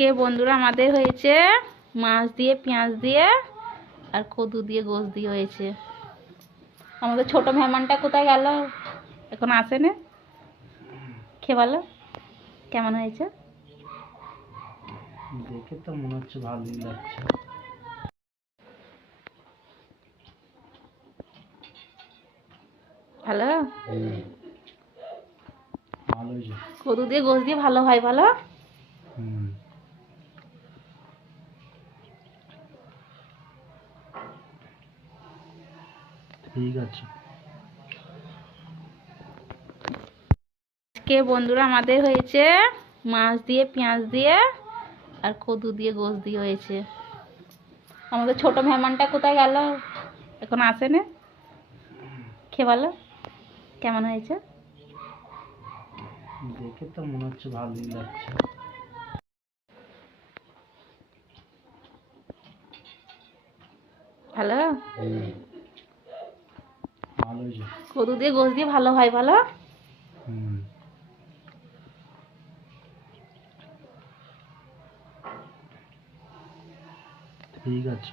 আজকে বন্ধুরা আমাদের হয়েছে মাছ দিয়ে পেঁয়াজ দিয়ে আর কদু দিয়ে গোশ দিয়ে হয়েছে। আমাদের ছোট মেহমানটা কোথায় গেল, এখন আসেনি। খেয়ে বলো কেমন হয়েছে। দেখে তো মনে হচ্ছে ভালোই লাগছে। ভালো ভালো হয়েছে। কদু দিয়ে গোশ দিয়ে ভালো হয় ভালো। ঠিক আছে। আজকে বন্ধুরা আমাদের হয়েছে মাছ দিয়ে পেঁয়াজ দিয়ে আর কদু দিয়ে গোশ দিয়ে হয়েছে। আমাদের ছোট মেহমানটা কোথায় গেল, এখন আসেনি। খেয়ে বলো কেমন হয়েছে। দেখে তো মনে হচ্ছে ভালোই লাগছে। ভালো ভালো হয়েছে। কদু দিয়ে গোশ দিয়ে ভালো হয় ভালো। ঠিক আছে।